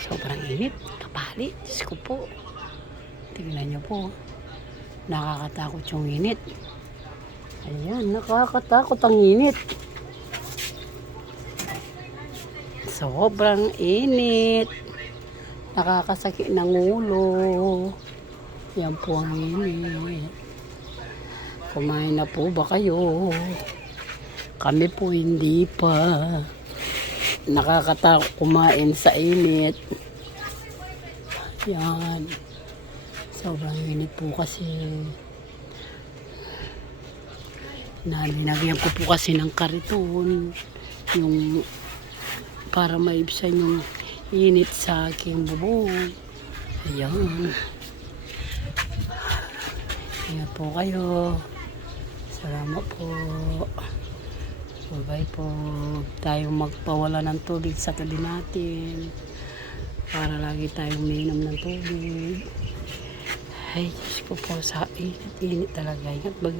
Sobrang init. Kapali. Diyos ko po. Tingnan niyo po. Nakakatakot yung init. Ayan, nakakatakot ang init. Sobrang init. Nakakasakit ng ulo. Yan po ang init. Kumain na po ba kayo? Kami po hindi pa. Nakakatakot kumain sa init. Yan. Sobrang init po kasi. Linagyan ko po kasi ng kariton. Yung para maibsan yung init sa aking bubong. Ayan. Ingat po kayo. Salamat po. Bye po. Tayong magpawala ng tubig sa tabi natin. Para lagi tayong minom ng tubig. Ay, Diyos ko po sa init. Init talaga. Ingat bagay.